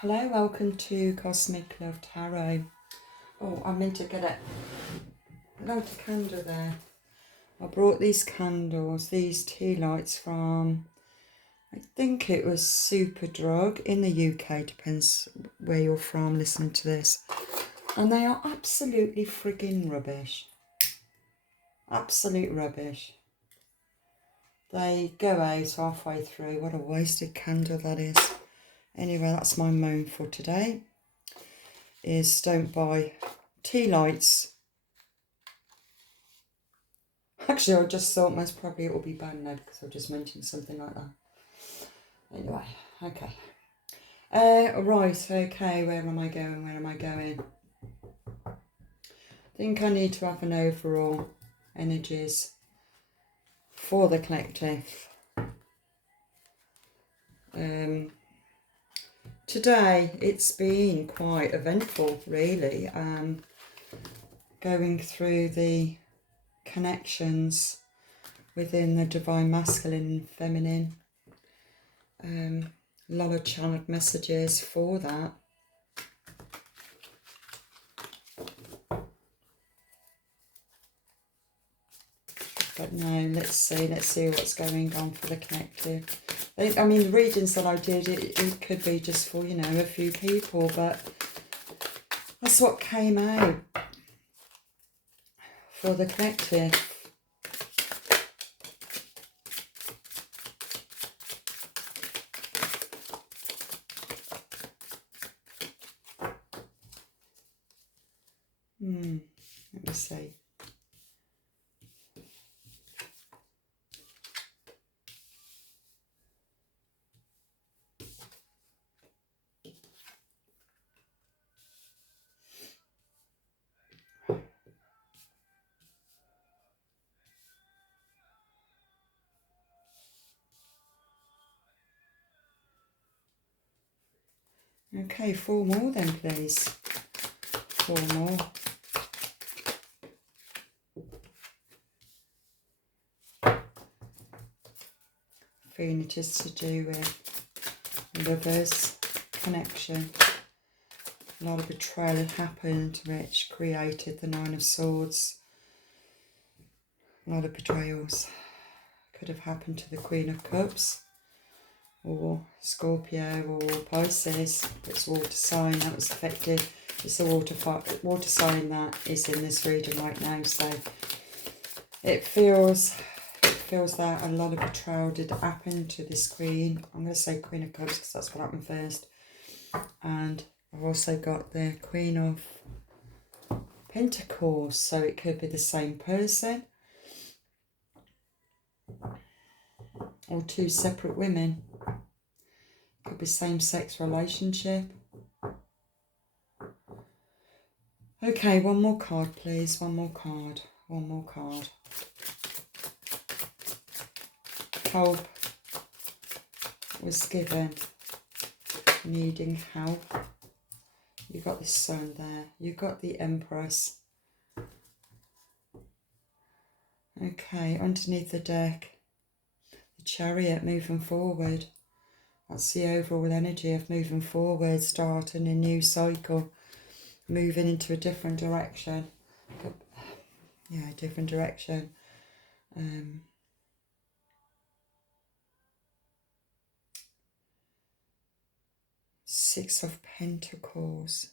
Hello, welcome to Cosmic Love Tarot. Oh, I meant to get a light candle there. I brought these candles, these tea lights from, I think it was Superdrug in the UK, depends where you're from listening to this. And they are absolutely frigging rubbish. Absolute rubbish. They go out halfway through. What a wasted candle that is. Anyway, that's my moan for today. Is don't buy tea lights. Actually, I just thought most probably it will be banned now because I just mentioned something like that. Anyway, okay. Right, okay, where am I going? I think I need to have an overall energies for the collective. Today, it's been quite eventful, really. Going through the connections within the divine masculine and feminine. A lot of channeled messages for that. But no, let's see what's going on for the collective. I mean, the readings that I did, it could be just for, a few people, but that's what came out for the collective. Let me see. Okay, 4 more then, please. 4 more. Feeling it is to do with lovers, connection. A lot of betrayal had happened, which created the 9 of Swords. A lot of betrayals. Could have happened to the Queen of Cups, or Scorpio, or Pisces. It's water sign that was affected. It's a water sign that is in this reading right now. So it feels that a lot of betrayal did happen to this Queen. I'm going to say Queen of Cups because that's what happened first. And I've also got the Queen of Pentacles, so it could be the same person or 2 separate women. Could be same-sex relationship. Okay, one more card, please. One more card. Help was given. Needing help. You got the Sun there. You got the Empress. Okay, underneath the deck, the Chariot, moving forward. That's the overall energy of moving forward, starting a new cycle, moving into a different direction. Yeah, different direction. 6 of Pentacles.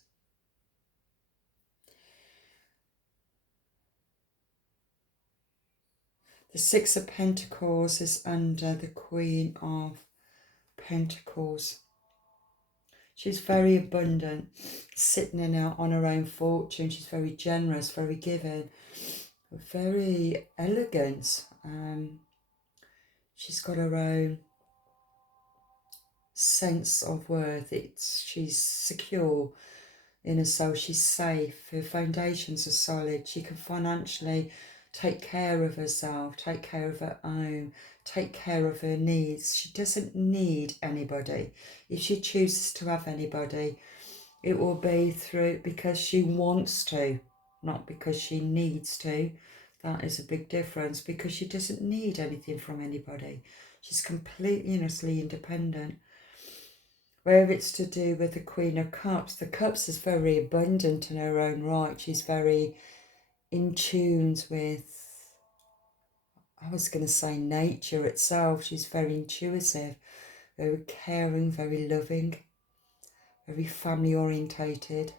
The 6 of Pentacles is under the Queen of Pentacles. She's very abundant, sitting on her own fortune. She's very generous, very giving, very elegant. She's got her own sense of worth. She's secure in herself. She's safe. Her foundations are solid. She can financially take care of herself, take care of her own, take care of her needs. She doesn't need anybody. If she chooses to have anybody, it will be because she wants to, not because she needs to. That is a big difference, because she doesn't need anything from anybody. She's completely and utterly independent. Where it's to do with the Queen of Cups, the Cups is very abundant in her own right. She's very in tune with, I was going to say nature itself. She's very intuitive, very caring, very loving, very family orientated.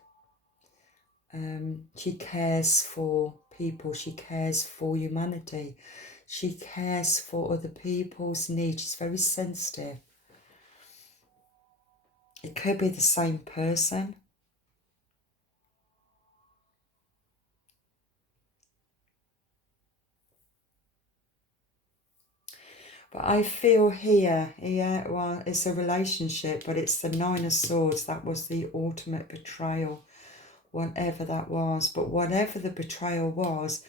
She cares for people. She cares for humanity. She cares for other people's needs. She's very sensitive. It could be the same person. But I feel here, well, it's a relationship, but it's the Nine of Swords. That was the ultimate betrayal, whatever that was. But whatever the betrayal was,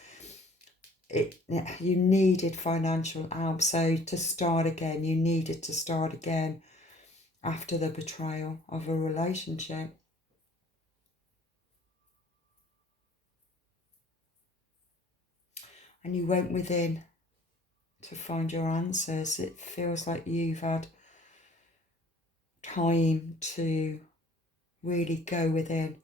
you needed financial help. So to start again, you needed to start again after the betrayal of a relationship. And you went within to find your answers. It feels like you've had time to really go within.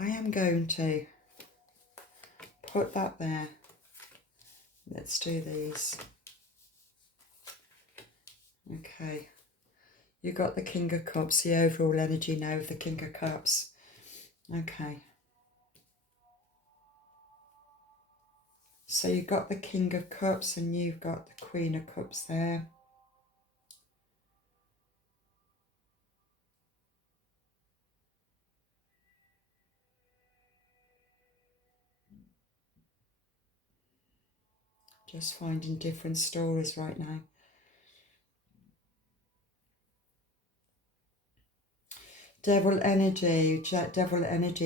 I am going to put that there. Let's do these. Okay. You got the King of Cups, the overall energy now of the King of Cups. Okay. So you've got the King of Cups and you've got the Queen of Cups there. Just finding different stories right now. Devil energy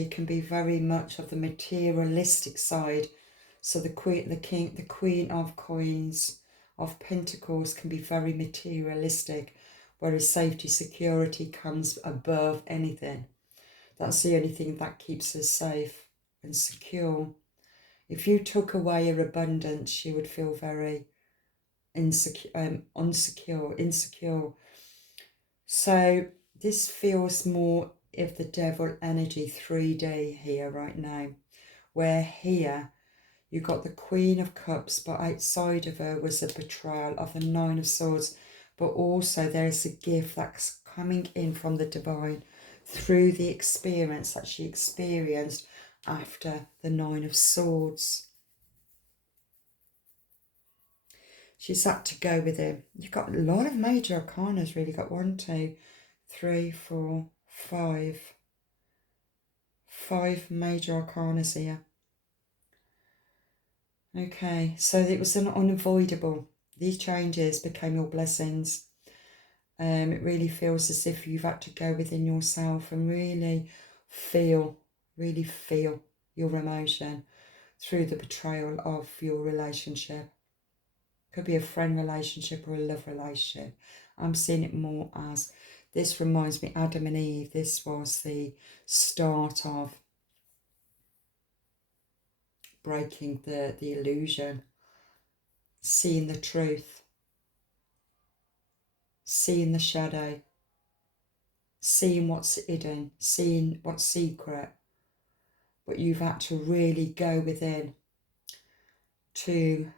can be very much of the materialistic side. So the Queen of Coins, of Pentacles can be very materialistic, whereas safety, security comes above anything. That's the only thing that keeps us safe and secure. If you took away her abundance, she would feel very insecure. So this feels more of the devil energy 3D here right now, where here you got the Queen of Cups, but outside of her was a betrayal of the Nine of Swords, but also there's a gift that's coming in from the divine through the experience that she experienced after the Nine of Swords. She's had to go with him. You've got a lot of major arcanas, really. Got 1, 2, 3, 4, 5. 5 major arcanas here. Okay, so it was an unavoidable. These changes became your blessings. It really feels as if you've had to go within yourself and really feel your emotion through the betrayal of your relationship. Could be a friend relationship or a love relationship. I'm seeing it more as, this reminds me, Adam and Eve. This was the start of breaking the illusion, seeing the truth, seeing the shadow, seeing what's hidden, seeing what's secret. But you've had to really go within to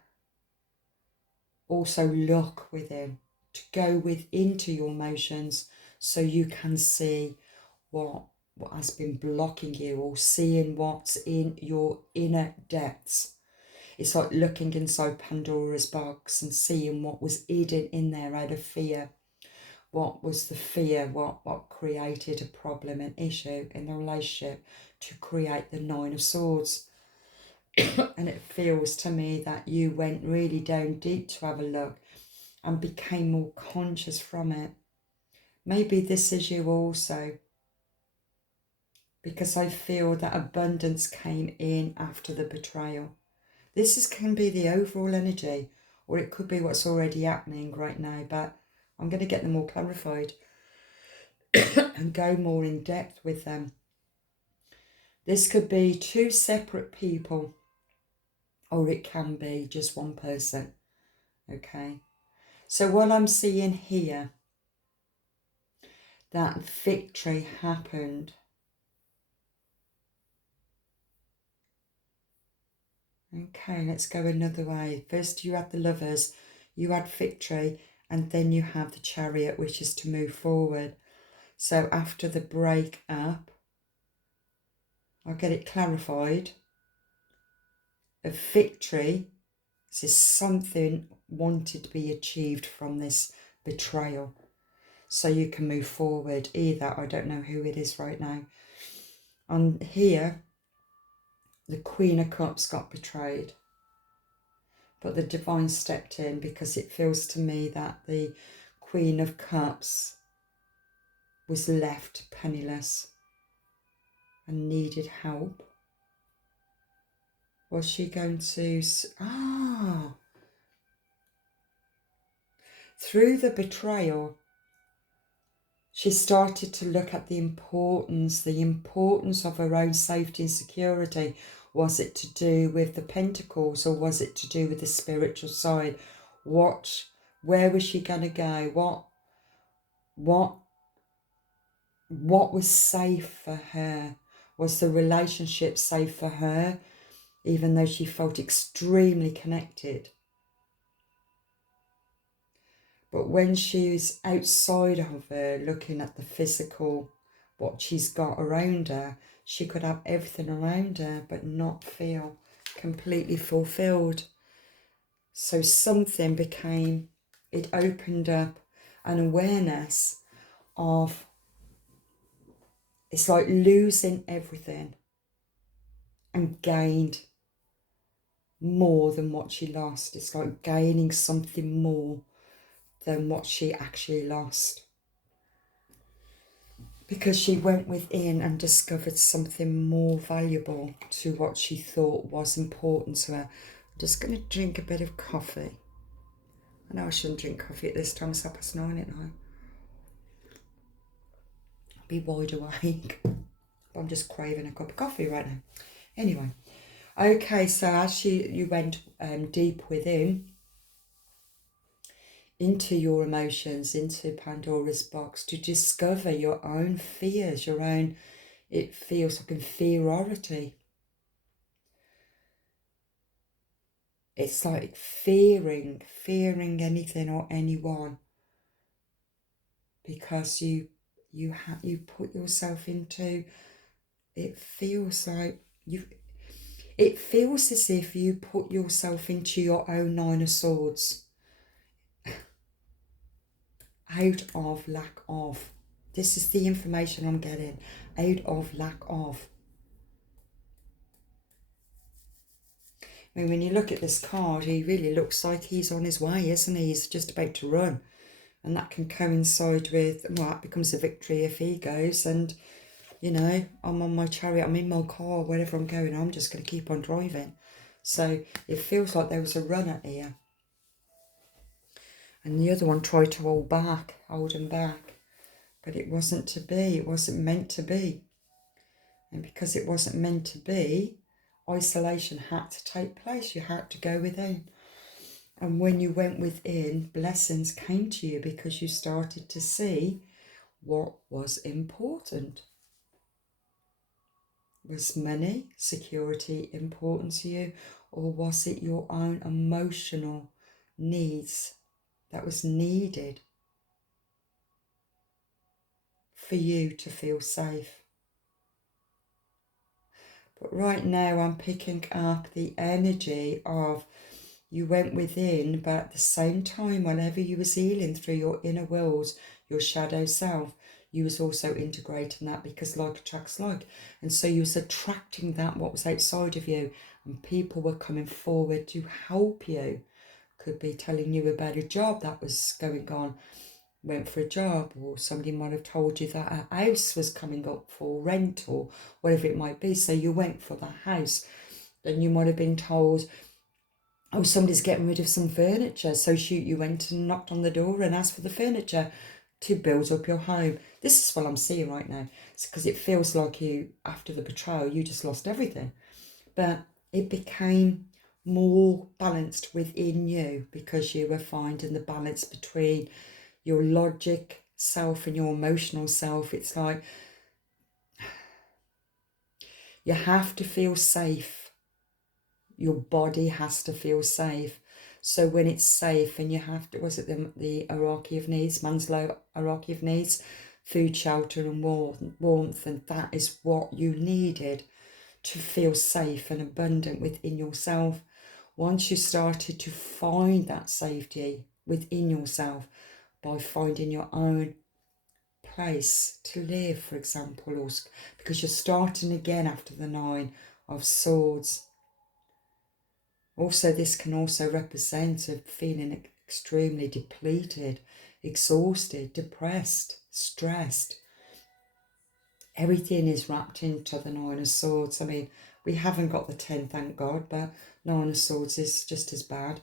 also look within, to go into your emotions so you can see what has been blocking you, or seeing what's in your inner depths. It's like looking inside Pandora's box and seeing what was hidden in there out of fear. What was the fear? What created a problem, an issue in the relationship to create the Nine of Swords? And it feels to me that you went really down deep to have a look and became more conscious from it. Maybe this is you also, because I feel that abundance came in after the betrayal. This can be the overall energy, or it could be what's already happening right now, but I'm going to get them all clarified and go more in depth with them. This could be 2 separate people or it can be just one person. Okay, so what I'm seeing here, that victory happened. Okay, let's go another way. First you had the Lovers, you had victory, and then you have the Chariot, which is to move forward. So after the break up, I'll get it clarified. A victory, this is something wanted to be achieved from this betrayal. So you can move forward. Either, I don't know who it is right now. On here, the Queen of Cups got betrayed. But the Divine stepped in, because it feels to me that the Queen of Cups was left penniless and needed help. Was she going to... Through the betrayal, she started to look at the importance of her own safety and security. Was it to do with the Pentacles, or was it to do with the spiritual side? Where was she going to go? What was safe for her? Was the relationship safe for her, even though she felt extremely connected? But when she's outside of her, looking at the physical, what she's got around her, she could have everything around her but not feel completely fulfilled. So something became, it opened up an awareness of, it's like losing everything and gained more than what she lost. It's like gaining something more than what she actually lost. Because she went within and discovered something more valuable to what she thought was important to her. I'm just going to drink a bit of coffee. I know I shouldn't drink coffee at this time, it's 9:30 at night. I'll be wide awake. But I'm just craving a cup of coffee right now. Anyway, okay, so as you went deep within, into your emotions, into Pandora's box, to discover your own fears, your own, it feels like inferiority. It's like fearing anything or anyone, because you put yourself into, it feels like it feels as if you put yourself into your own Nine of Swords. Out of lack of. This is the information I'm getting. Out of lack of. I mean, when you look at this card, he really looks like he's on his way, isn't he? He's just about to run. And that can coincide with, well, that becomes a victory if he goes. And, you know, I'm on my chariot, I'm in my car, wherever I'm going, I'm just going to keep on driving. So it feels like there was a runner here. And the other one tried to hold him back. But it wasn't to be. It wasn't meant to be. And because it wasn't meant to be, isolation had to take place. You had to go within. And when you went within, blessings came to you, because you started to see what was important. Was money, security important to you? Or was it your own emotional needs that was needed for you to feel safe? But right now I'm picking up the energy of, you went within, but at the same time, whenever you was healing through your inner worlds, your shadow self, you was also integrating that, because like attracts like. And so you was attracting that what was outside of you, and people were coming forward to help you. Could be telling you about a job that was going on, went for a job, or somebody might have told you that a house was coming up for rent, or whatever it might be. So you went for that house. Then you might have been told, oh, somebody's getting rid of some furniture. So you went and knocked on the door and asked for the furniture to build up your home. This is what I'm seeing right now. It's because it feels like you, after the betrayal, you just lost everything. But it became more balanced within you, because you were finding the balance between your logic self and your emotional self. It's like you have to feel safe. Your body has to feel safe. So when it's safe, and you have to, was it the hierarchy of needs, Maslow's hierarchy of needs, food, shelter and warmth, and that is what you needed to feel safe and abundant within yourself. Once you started to find that safety within yourself by finding your own place to live, for example, or because you're starting again after the Nine of Swords. Also, this can also represent a feeling extremely depleted, exhausted, depressed, stressed. Everything is wrapped into the Nine of Swords. I mean, we haven't got the 10, thank God, but Nine of Swords is just as bad.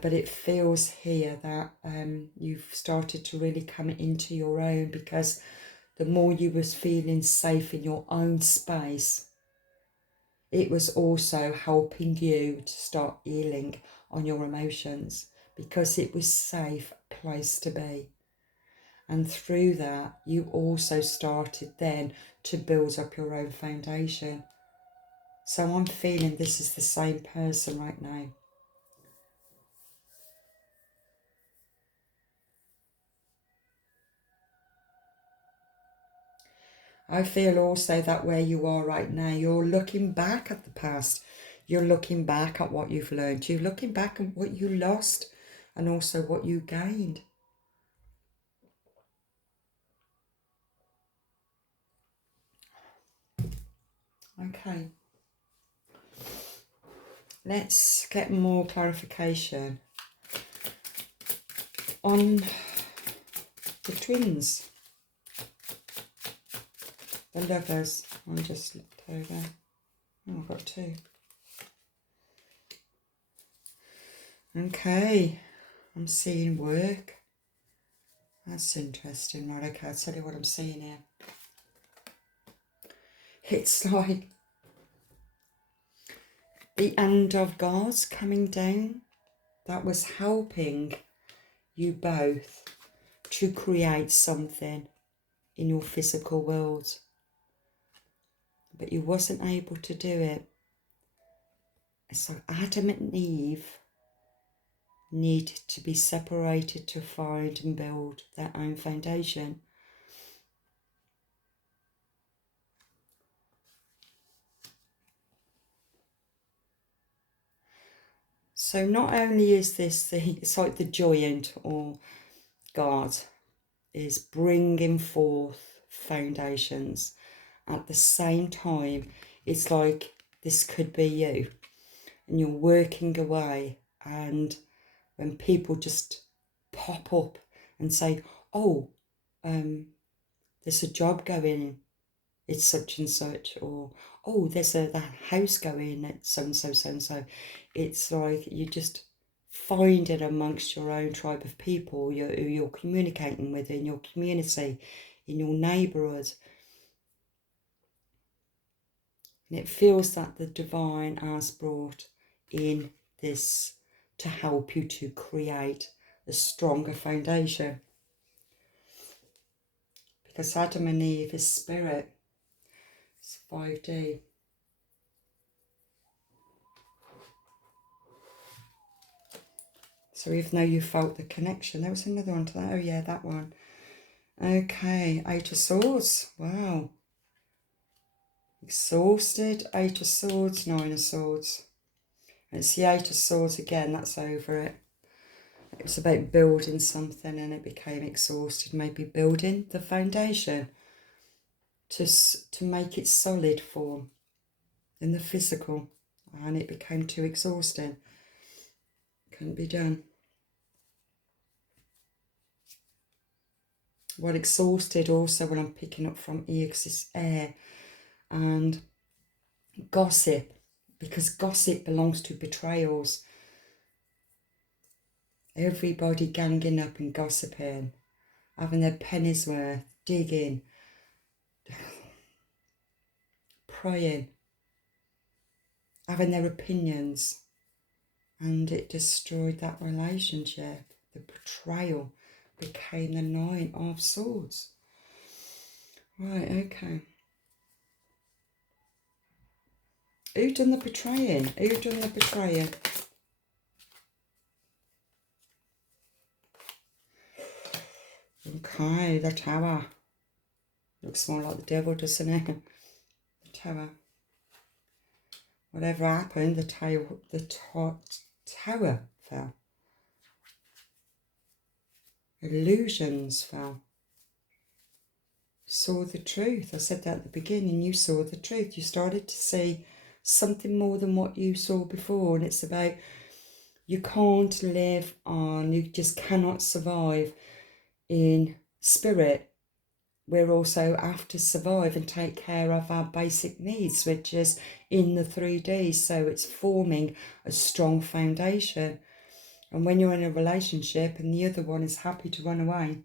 But it feels here that you've started to really come into your own, because the more you was feeling safe in your own space, it was also helping you to start healing on your emotions, because it was a safe place to be. And through that, you also started then to build up your own foundation. So I'm feeling this is the same person right now. I feel also that where you are right now, you're looking back at the past. You're looking back at what you've learned. You're looking back at what you lost and also what you gained. Okay. Let's get more clarification on the twins. The lovers. I just looked over. Oh, I've got two. Okay. I'm seeing work. That's interesting. Right, okay, I'll tell you what I'm seeing here. It's like the hand of God's coming down that was helping you both to create something in your physical world. But you wasn't able to do it. It's like Adam and Eve needed to be separated to find and build their own foundation. So not only is this it's like the giant or God is bringing forth foundations, at the same time it's like this could be you, and you're working away, and when people just pop up and say, oh, there's a job going, it's such and such, or oh, there's the house going at so and so, so and so. It's like you just find it amongst your own tribe of people who you're communicating with in your community, in your neighbourhood. And it feels that the divine has brought in this to help you to create a stronger foundation. Because Adam and Eve is spirit. It's 5D. So even though you felt the connection, there was another one to that. Oh yeah, that one. Okay, 8 of Swords. Wow. Exhausted, 8 of Swords, 9 of Swords. And it's the 8 of Swords again, that's over it. It was about building something and it became exhausted. Maybe building the foundation to make it solid form in the physical. And it became too exhausting. Couldn't be done. Well, exhausted also when I'm picking up from here, because it's air. And gossip, because gossip belongs to betrayals. Everybody ganging up and gossiping, having their pennies worth, digging, praying, having their opinions. and it destroyed that relationship. The betrayal became the Nine of Swords. Right, okay. Who done the betraying? Who done the betraying? Okay, the Tower. Looks more like the devil, doesn't it? The Tower. Whatever happened, the tower fell. Illusions fell. Saw the truth. I said that at the beginning. You saw the truth. You started to see something more than what you saw before. And it's about you can't live on, you just cannot survive in spirit. We're also have to survive and take care of our basic needs, which is in the 3D. So it's forming a strong foundation. And when you're in a relationship and the other one is happy to run away,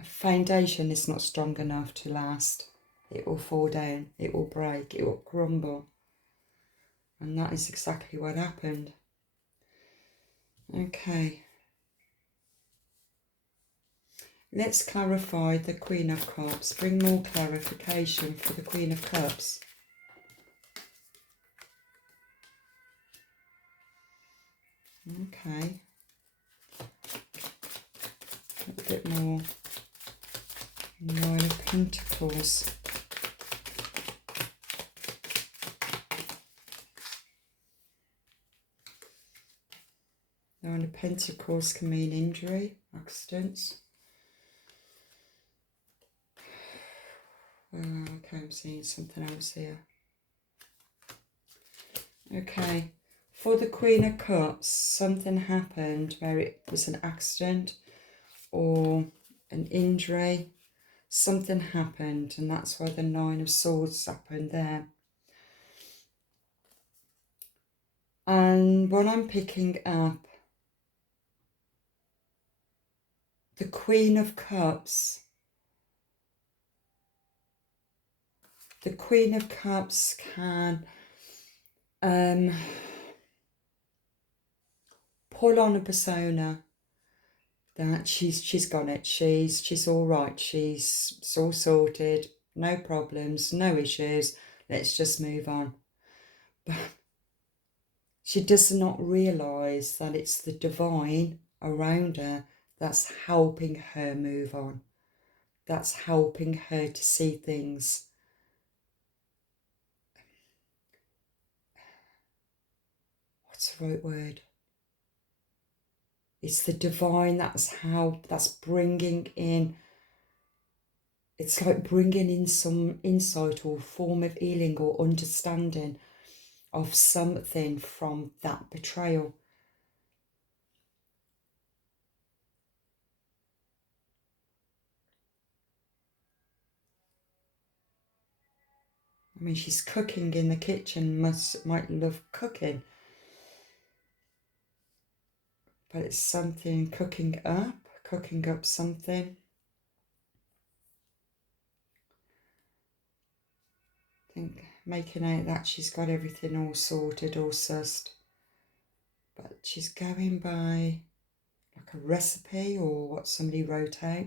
a foundation is not strong enough to last. It will fall down, it will break, it will crumble. And that is exactly what happened. Okay. Let's clarify the Queen of Cups. Bring more clarification for the Queen of Cups. Okay. A little bit more. Nine of Pentacles. Nine of Pentacles can mean injury, accidents. Okay, I'm seeing something else here. Okay, for the Queen of Cups, something happened where it was an accident or an injury. Something happened, and that's why the Nine of Swords happened there. And what I'm picking up, the Queen of Cups. The Queen of Cups can pull on a persona that she's got it. She's all right. It's all sorted. No problems. No issues. Let's just move on. But she does not realise that it's the divine around her that's helping her move on. That's helping her to see things. What's the right word? It's the divine that's bringing in, it's like bringing in some insight or form of healing or understanding of something from that betrayal. I mean, she's cooking in the kitchen, might love cooking. But it's something cooking up something. I think making out that she's got everything all sorted, all sussed. But she's going by like a recipe or what somebody wrote out.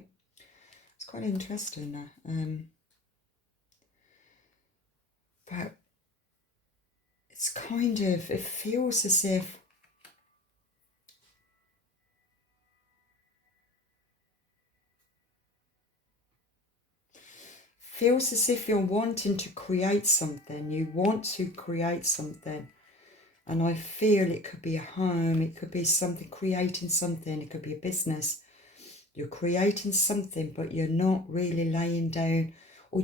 It's quite interesting. But it's kind of, it feels as if you're wanting to create something. You want to create something. And I feel it could be a home, it could be something, creating something, it could be a business. You're creating something, but you're not really laying down, or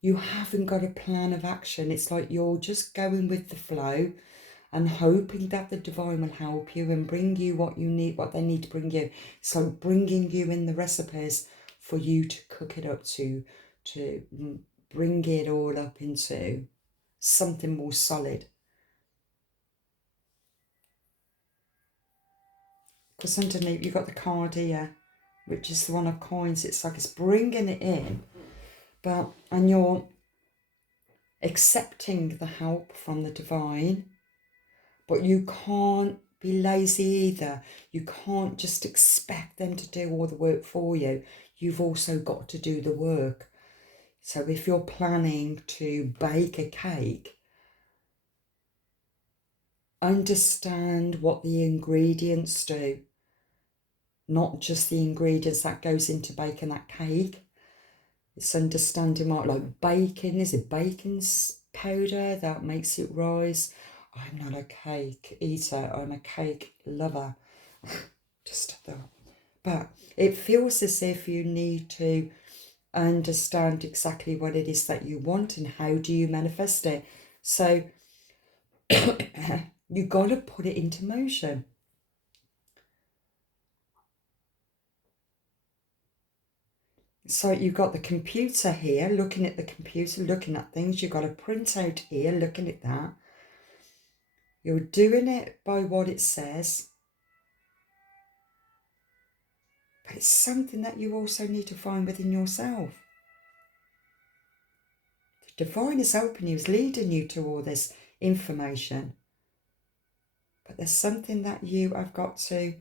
you haven't got a plan of action. It's like you're just going with the flow and hoping that the divine will help you and bring you what you need, what they need to bring you. So bringing you in the recipes for you to cook it up, to bring it all up into something more solid. Because underneath you've got the card here, which is the One of Coins. It's like it's bringing it in, And you're accepting the help from the divine, but you can't be lazy either. You can't just expect them to do all the work for you. You've also got to do the work. So if you're planning to bake a cake, understand what the ingredients do, not just the ingredients that goes into baking that cake. It's understanding what, like baking, is it baking powder that makes it rise? I'm not a cake eater, I'm a cake lover. Just a thought. But it feels as if you need to understand exactly what it is that you want and how do you manifest it. So you got to put it into motion. So you've got the computer here, looking at the computer, looking at things. You've got a printout here, looking at that. You're doing it by what it says. But it's something that you also need to find within yourself. The divine is helping you, is leading you to all this information. But there's something that you have got to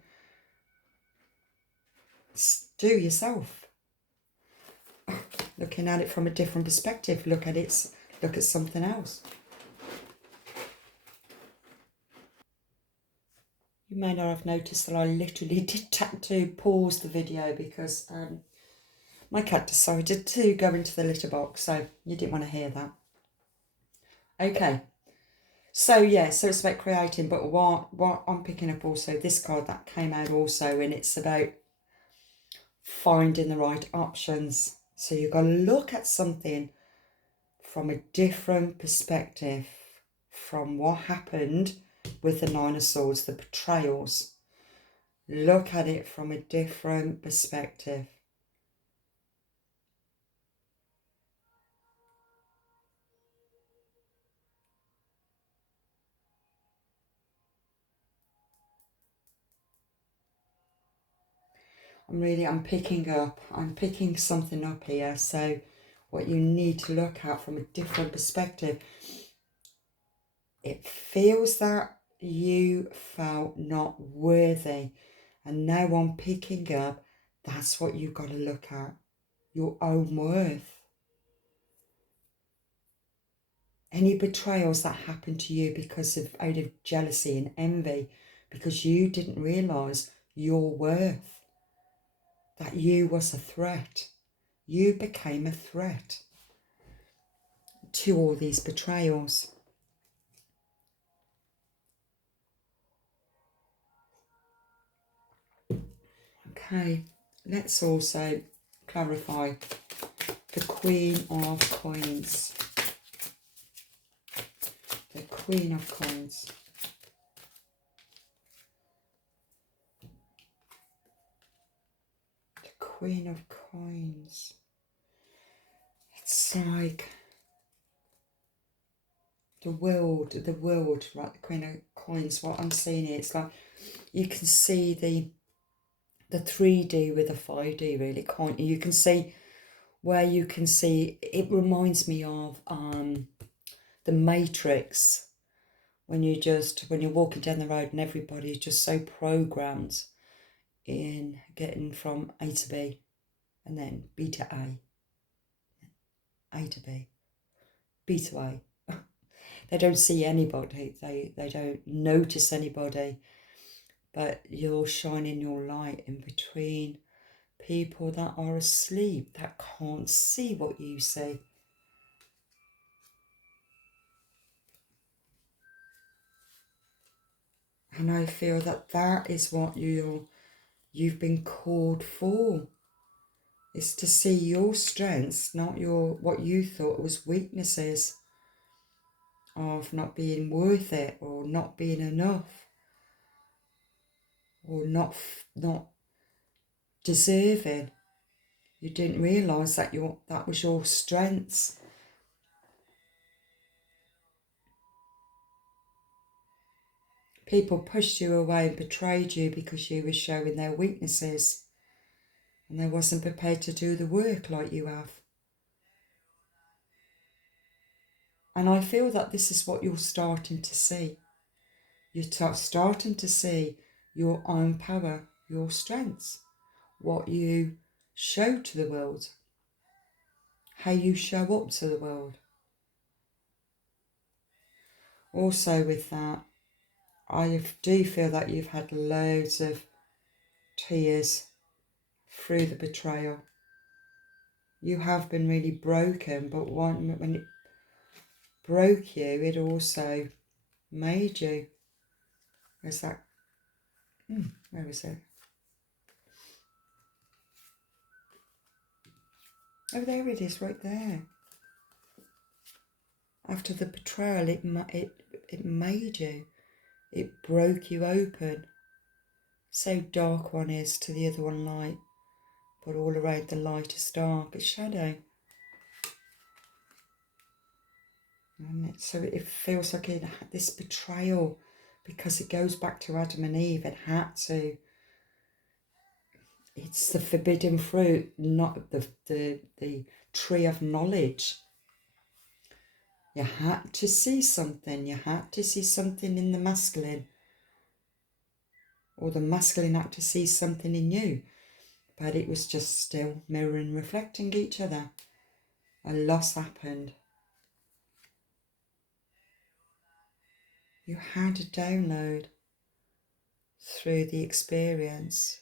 do yourself. Looking at it from a different perspective, look at something else. You may not have noticed that I literally did tap to pause the video because my cat decided to go into the litter box, so you didn't want to hear that. Okay, so yeah, so it's about creating, but what I'm picking up also, this card that came out also, and it's about finding the right options. So you've got to look at something from a different perspective from what happened with the Nine of Swords, the betrayals. Look at it from a different perspective. I'm picking something up here. So what you need to look at from a different perspective. It feels that you felt not worthy. And now I'm picking up, that's what you've got to look at. Your own worth. Any betrayals that happened to you out of jealousy and envy, because you didn't realise your worth. That you was a threat. You became a threat to all these betrayals. Okay, let's also clarify the Queen of Coins. The Queen of Coins. The Queen of Coins. It's like the world, right? The Queen of Coins. What I'm seeing here, it's like you can see the 3D with the 5D, really, can't you? You can see where you can see, it reminds me of the Matrix, when you're walking down the road and everybody's just so programmed in getting from A to B and then B to A to B, B to A. They don't see anybody, they don't notice anybody, but you're shining your light in between people that are asleep, that can't see what you see. And I feel that is what you've been called for, is to see your strengths, not what you thought was weaknesses of not being worth it, or not being enough, or not deserving. You didn't realise that that was your strengths. People pushed you away and betrayed you because you were showing their weaknesses, and they wasn't prepared to do the work like you have. And I feel that this is what you're starting to see. You're starting to see your own power, your strengths, what you show to the world, how you show up to the world. Also with that, I do feel that you've had loads of tears through the betrayal. You have been really broken, but when it broke you, it also made you. Where's that? Where is it? Oh, there it is, right there. After the betrayal, it made you. It broke you open. So dark one is to the other one light, but all around the light is dark. It's shadow. And so it feels like this betrayal, because it goes back to Adam and Eve. It had to. It's the forbidden fruit, not the tree of knowledge. You had to see something. You had to see something in the masculine, or the masculine had to see something in you. But it was just still mirroring, reflecting each other. A loss happened. You had a download through the experience.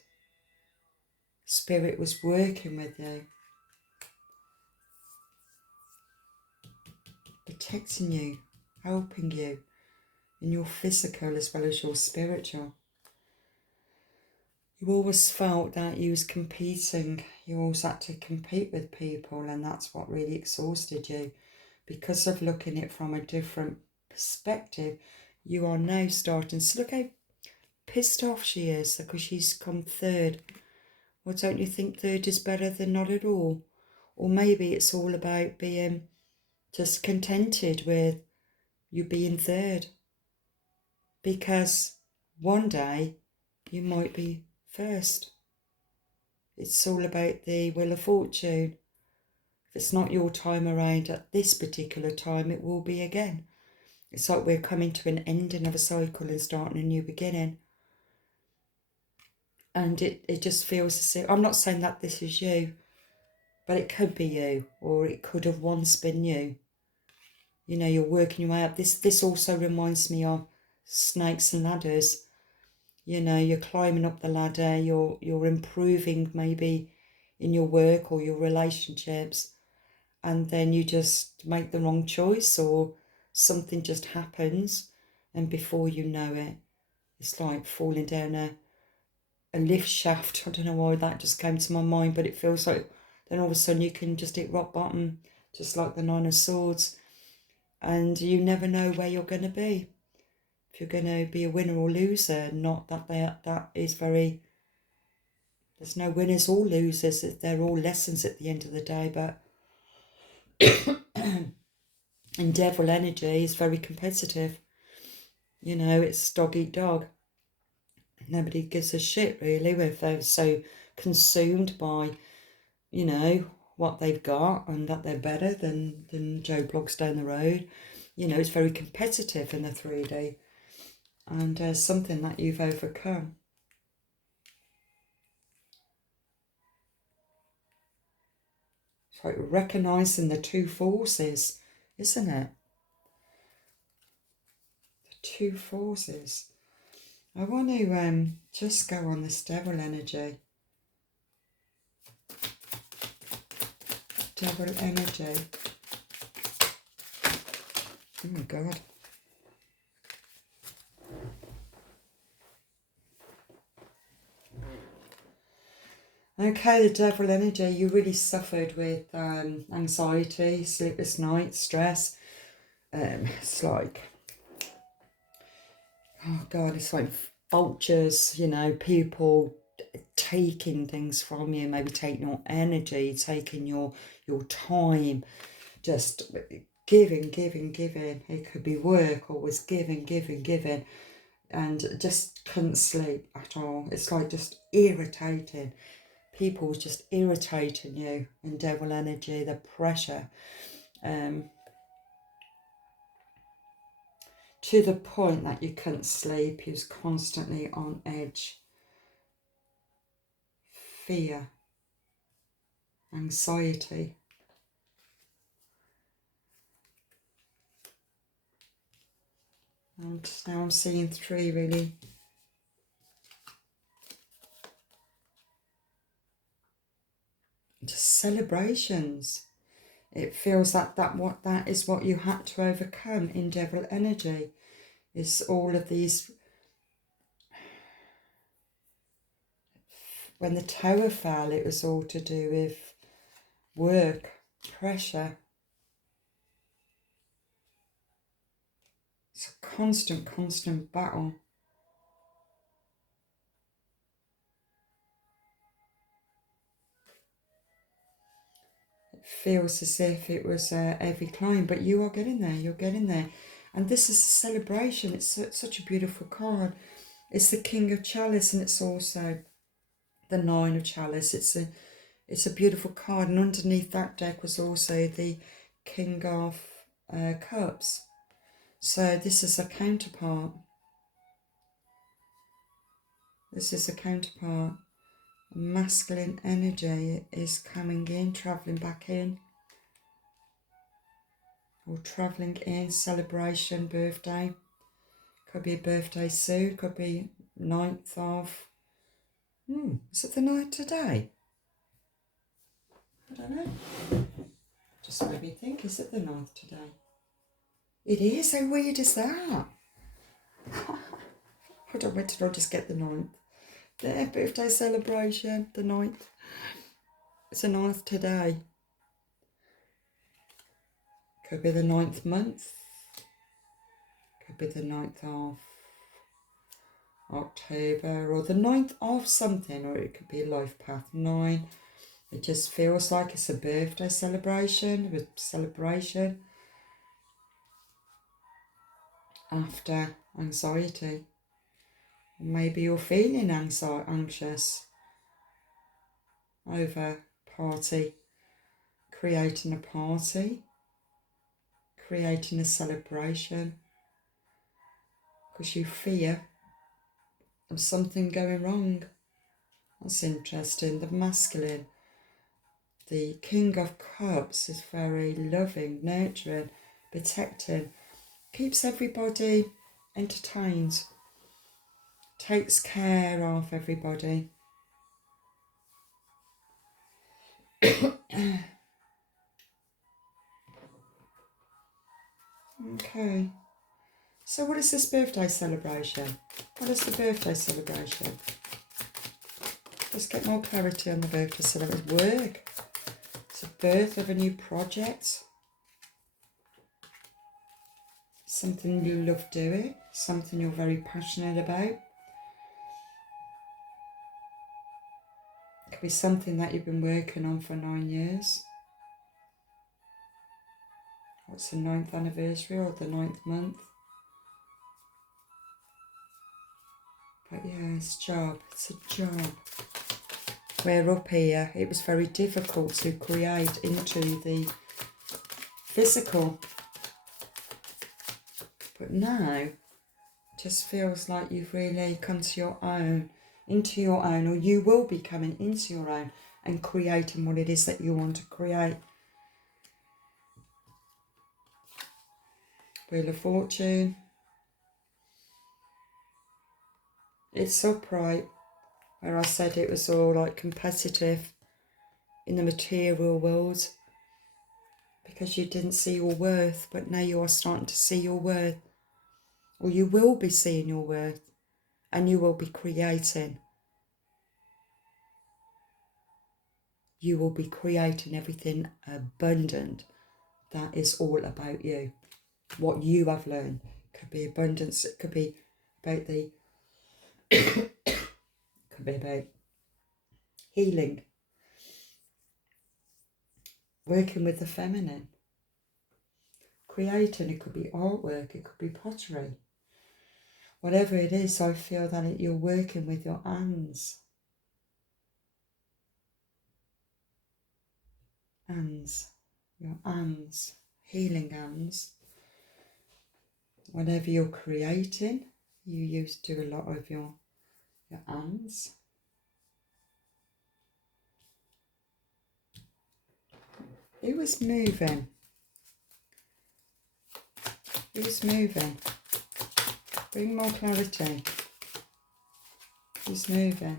Spirit was working with you, protecting you, helping you in your physical as well as your spiritual. You always felt that you was competing. You always had to compete with people, and that's what really exhausted you. Because of looking at it from a different perspective, you are now starting to look how pissed off she is because she's come third. Well, don't you think third is better than not at all? Or maybe it's all about being just contented with you being third. Because one day you might be first. It's all about the wheel of fortune. If it's not your time around at this particular time, it will be again. It's like we're coming to an ending of a cycle and starting a new beginning. And it just feels as if, I'm not saying that this is you, but it could be you, or it could have once been you. You know, you're working your way up. This also reminds me of snakes and ladders. You know, you're climbing up the ladder, you're improving maybe in your work or your relationships, and then you just make the wrong choice or something just happens, and before you know it, it's like falling down a lift shaft. I don't know why that just came to my mind, but it feels like then all of a sudden you can just hit rock bottom, just like the Nine of Swords, and you never know where you're going to be. If you're going to be a winner or loser, not that that is very, there's no winners or losers, they're all lessons at the end of the day, but and devil energy is very competitive. You know, it's dog eat dog. Nobody gives a shit really if they're so consumed by, you know, what they've got and that they're better than Joe Bloggs down the road. You know, it's very competitive in the 3D, and something that you've overcome. It's like recognising the two forces, isn't it? The two forces. I want to just go on this devil energy. Devil energy. Oh my God. Okay, the devil energy. You really suffered with anxiety, sleepless nights, stress. It's like, oh God, it's like vultures, you know, people taking things from you, maybe taking your energy, taking your time, just giving. It could be work, always giving, and just couldn't sleep at all. It's like just irritating. People was just irritating you in devil energy, the pressure. to the point that you couldn't sleep. You was constantly on edge. Fear, anxiety. And now I'm seeing 3 really. Just celebrations. It feels like that is what you had to overcome in devil energy. Is all of these. When the tower fell, it was all to do with work, pressure. It's a constant battle. It feels as if it was a heavy climb, but you are getting there, you're getting there. And this is a celebration. It's such a beautiful card. It's the King of Chalice, and it's also the 9 of Chalice. It's a beautiful card, and underneath that deck was also the King of Cups. So this is a counterpart. This is a counterpart. Masculine energy is coming in, travelling back in. Or travelling in, celebration, birthday. Could be a birthday soon, could be 9th of... is it the 9th today? I don't know. Just made me think, is it the 9th today? It is, how weird is that? Hold on, wait till I just get the 9th. There, birthday celebration, the 9th. It's the 9th today. Could be the 9th month. Could be the 9th of October, or the 9th of something, or it could be Life Path 9. It just feels like it's a birthday celebration, with celebration after anxiety. Maybe you're feeling anxious over party, creating a party, creating a celebration, because you fear of something going wrong. That's interesting. The masculine, the King of Cups, is very loving, nurturing, protecting, keeps everybody entertained, takes care of everybody. Okay, so what is this birthday celebration? What is the birthday celebration? Let's get more clarity on the birthday celebration. Work. It's the birth of a new project. Something you love doing. Something you're very passionate about. It could be something that you've been working on for 9 years. What's the 9th anniversary or the 9th month? But yeah, it's a job. It's a job. We're up here. It was very difficult to create into the physical. But now, it just feels like you've really come to your own, into your own, or you will be coming into your own and creating what it is that you want to create. Wheel of Fortune. It's upright, where I said it was all like competitive in the material world, because you didn't see your worth, but now you are starting to see your worth, or you will be seeing your worth, and you will be creating. You will be creating everything abundant that is all about you. What you have learned. Could be abundance, it could be about the could be about healing, working with the feminine, creating. It could be artwork, it could be pottery, whatever it is. I feel that you're working with your hands, your hands, healing hands. Whatever you're creating, you do a lot of your hands. Who was moving? Who's moving? Bring more clarity. Who's moving?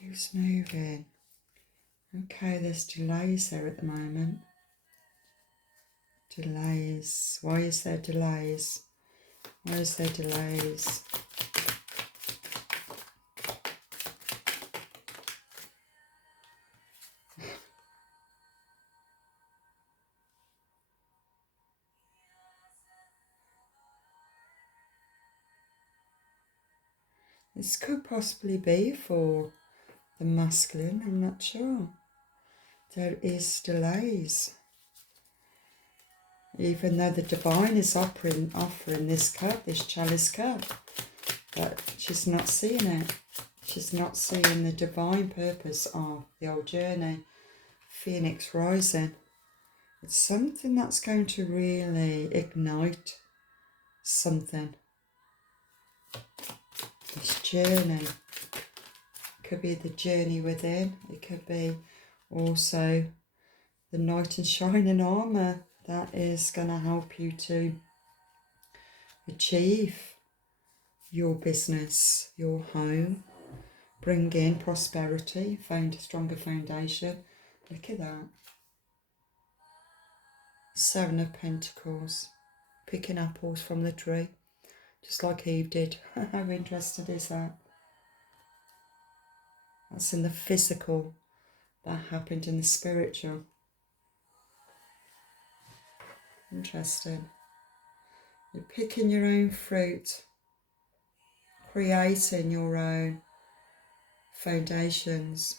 Who's moving? Okay, there's delays there at the moment. Delays. Why is there delays? Why is there delays? This could possibly be for the masculine, I'm not sure. There is delays. Even though the divine is offering this cup, this chalice cup, but she's not seeing it. She's not seeing the divine purpose of the old journey. Phoenix rising. It's something that's going to really ignite something. This journey. It could be the journey within. It could be also the knight in shining armour that is going to help you to achieve your business, your home, bring in prosperity, find a stronger foundation. Look at that. 7 of Pentacles, picking apples from the tree, just like Eve did. How interesting is that? That's in the physical. That happened in the spiritual. Interesting. You're picking your own fruit, creating your own foundations,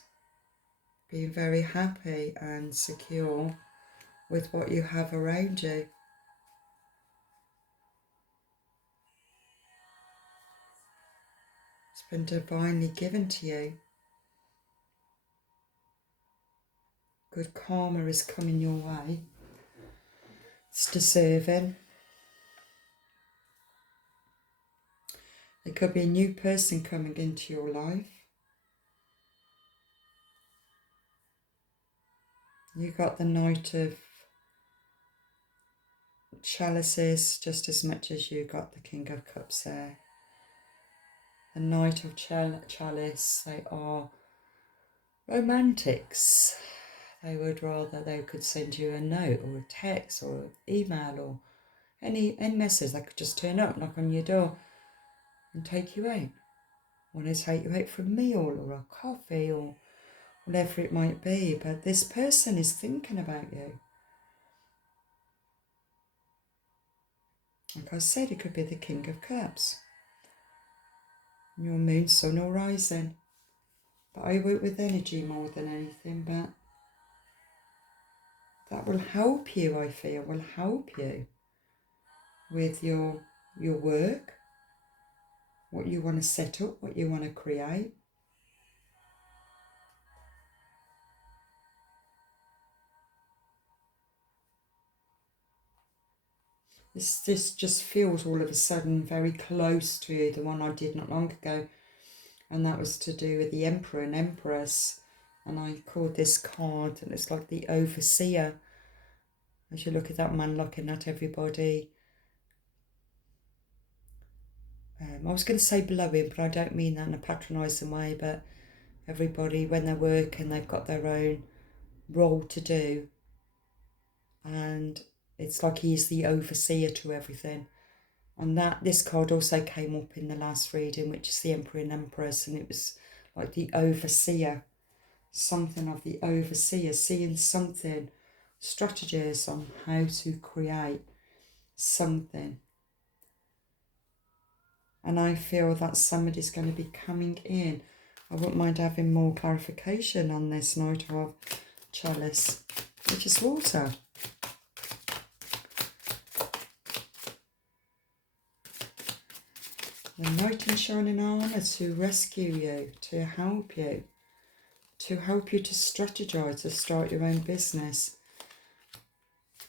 being very happy and secure with what you have around you. It's been divinely given to you. Good karma is coming your way. It's deserving. There could be a new person coming into your life. You got the Knight of Chalices just as much as you got the King of Cups there. The Knight of Chalice, they are romantics. They could send you a note or a text or an email or any message. They could just turn up, knock on your door and take you out. Want to take you out for a meal or a coffee or whatever it might be. But this person is thinking about you. Like I said, it could be the King of Cups. Your moon, sun or rising. But I work with energy more than anything, but that will help you, I feel, will help you with your work, what you want to set up, what you want to create. This just feels all of a sudden very close to the one I did not long ago, and that was to do with the Emperor and Empress, and I called this card, and it's like the Overseer. As you look at that man looking at everybody, I was going to say blowing, but I don't mean that in a patronising way, but everybody, when they're working, they've got their own role to do, and it's like he's the overseer to everything. And this card also came up in the last reading, which is the Emperor and Empress, and it was like the overseer, something of the overseer, seeing something, strategies on how to create something. And I feel that somebody's going to be coming in. I wouldn't mind having more clarification on this Knight of Chalice, which is water. The knight in shining armour to rescue you, to help you to strategize, to start your own business.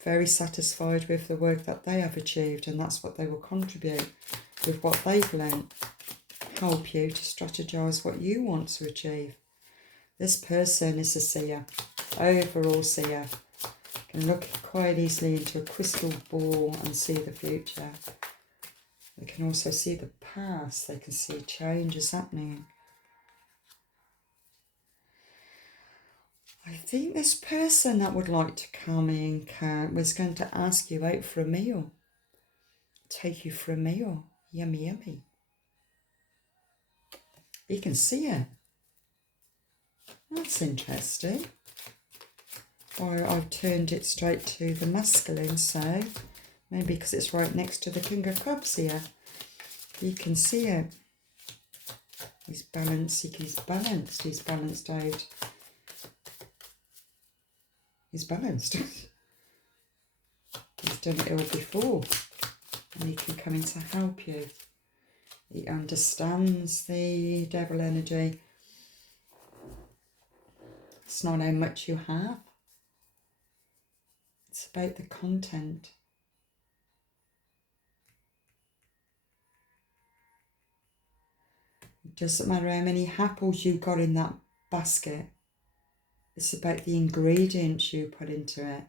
Very satisfied with the work that they have achieved, and that's what they will contribute with what they've learned. Help you to strategize what you want to achieve. This person is a seer, overall seer. Can look quite easily into a crystal ball and see the future. They can also see the past. They can see changes happening. I think this person that would like to come in was going to ask you out for a meal. Take you for a meal. Yummy, yummy. You can see it. That's interesting. Or I've turned it straight to the masculine, so maybe because it's right next to the King of Cups here. You can see it. He's balanced, he's balanced out. He's balanced. He's done it all before. And he can come in to help you. He understands the devil energy. It's not how much you have. It's about the content. It doesn't matter how many apples you got in that basket. It's about the ingredients you put into it.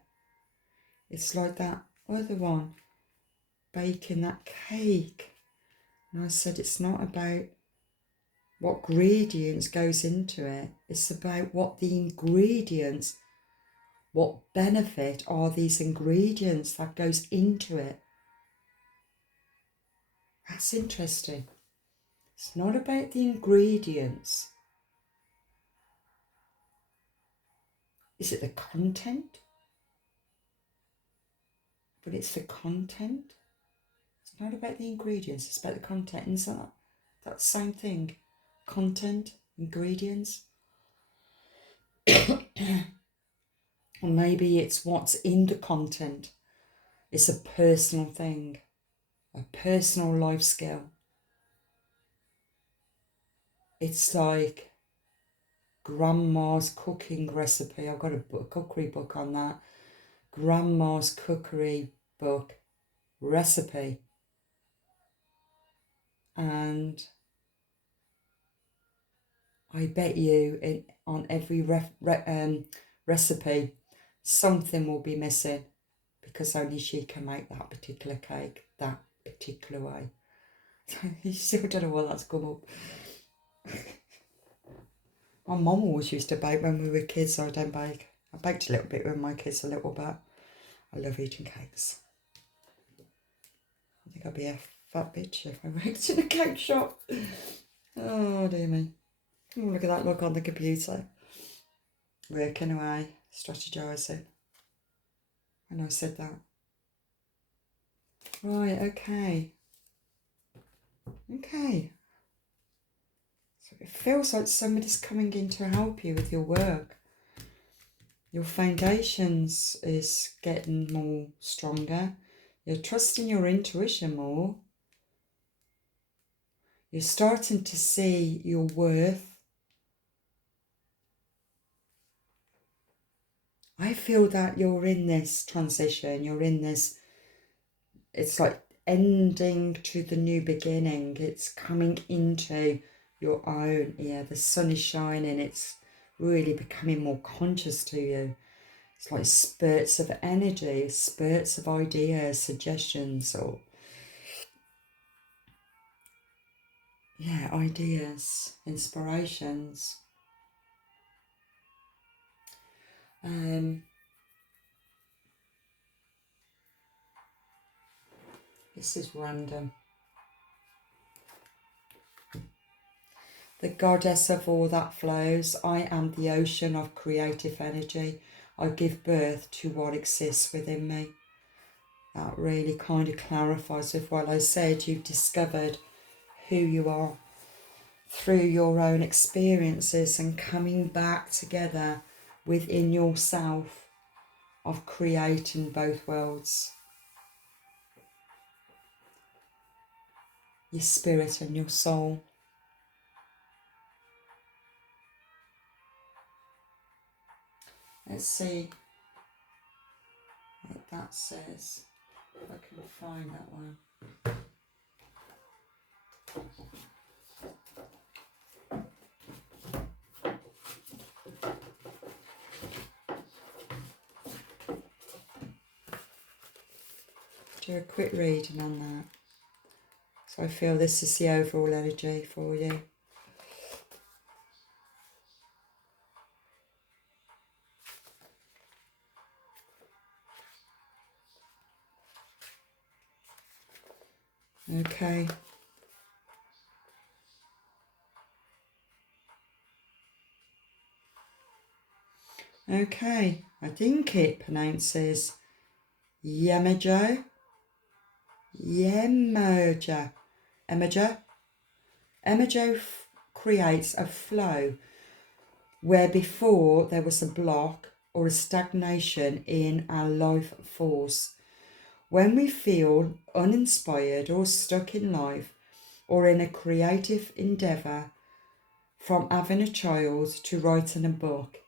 It's like that other one, baking that cake. And I said it's not about what ingredients goes into it. It's about what the ingredients, what benefit are these ingredients that goes into it. That's interesting. It's not about the ingredients. Is it the content? But it's the content. It's not about the ingredients, it's about the content. Isn't that the same thing? Content, ingredients. Or maybe it's what's in the content. It's a personal thing, a personal life skill. It's like Grandma's cooking recipe. I've got a cookery book on that. Grandma's cookery book recipe. And I bet you on every recipe, something will be missing because only she can make that particular cake that particular way. You still don't know what that's come up. My mum always used to bake when we were kids, so I don't bake. I baked a little bit with my kids, a little bit. I love eating cakes. I think I'd be a fat bitch if I worked in a cake shop. Oh, dear me. Oh, look at that look on the computer. Working away, strategizing. And I said that. Right, okay. Okay. So it feels like somebody's coming in to help you with your work. Your foundations is getting more stronger. You're trusting your intuition more. You're starting to see your worth. I feel that you're in this transition. You're in this, it's like ending to the new beginning. It's coming into your own. Yeah, the sun is shining. It's really becoming more conscious to you. It's like spurts of energy, spurts of ideas, suggestions, or yeah, ideas, inspirations. This is random. The goddess of all that flows, I am the ocean of creative energy. I give birth to what exists within me. That really kind of clarifies with what I said. You've discovered who you are through your own experiences and coming back together within yourself of creating both worlds. your spirit and your soul. Let's see what that says. If I can find that one. Do a quick reading on that. So I feel this is the overall energy for you. Okay. Okay, I think it pronounces Yemoja. Yemoja. Emoja. Emojo creates a flow where before there was a block or a stagnation in our life force. When we feel uninspired or stuck in life or in a creative endeavour, from having a child to writing a book,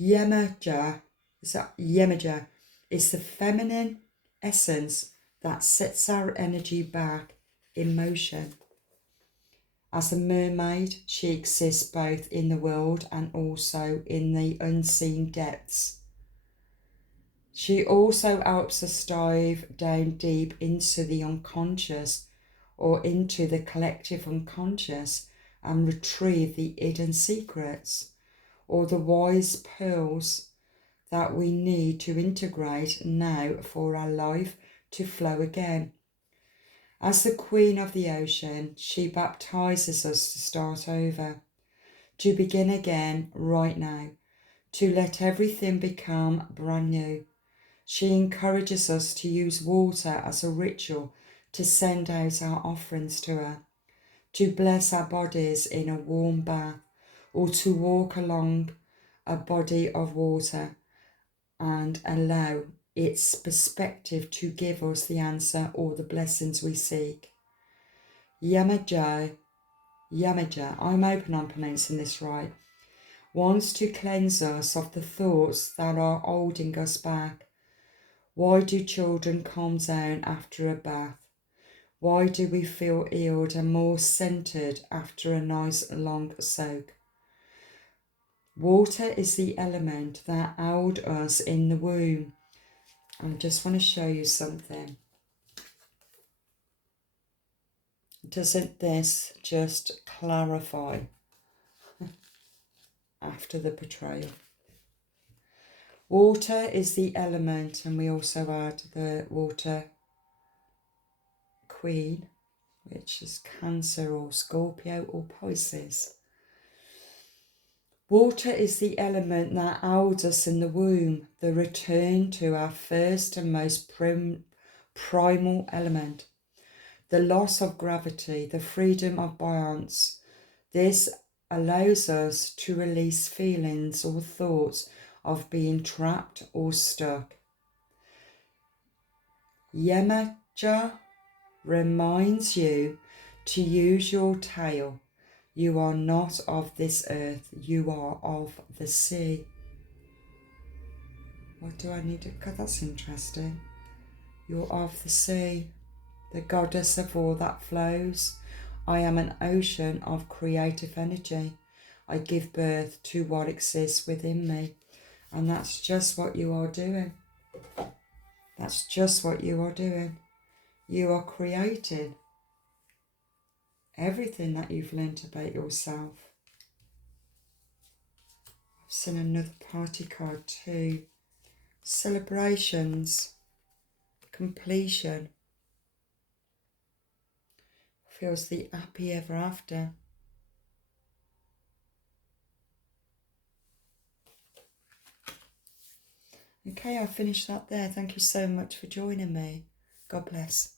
Yemoja is the feminine essence that sets our energy back in motion. As a mermaid, she exists both in the world and also in the unseen depths. She also helps us dive down deep into the unconscious or into the collective unconscious and retrieve the hidden secrets or the wise pearls that we need to integrate now for our life to flow again. As the Queen of the Ocean, she baptizes us to start over, to begin again right now, to let everything become brand new. She encourages us to use water as a ritual to send out our offerings to her, to bless our bodies in a warm bath, or to walk along a body of water and allow its perspective to give us the answer or the blessings we seek. Yemoja, I'm hoping I'm pronouncing this right, wants to cleanse us of the thoughts that are holding us back. Why do children calm down after a bath? Why do we feel healed and more centered after a nice long soak? Water is the element that held us in the womb. I just want to show you something. Doesn't this just clarify after the betrayal? Water is the element, and we also add the water queen, which is Cancer or Scorpio or Pisces. Water is the element that holds us in the womb, the return to our first and most primal element, the loss of gravity, the freedom of buoyancy. This allows us to release feelings or thoughts of being trapped or stuck. Yemoja reminds you to use your tail. You are not of this earth, you are of the sea. What do I need to... God, that's interesting. You're of the sea, the goddess of all that flows. I am an ocean of creative energy. I give birth to what exists within me. And that's just what you are doing. That's just what you are doing. You are creating everything that you've learnt about yourself. I've seen another party card too. Celebrations, completion. Feels the happy ever after. Okay, I'll finish that there. Thank you so much for joining me. God bless.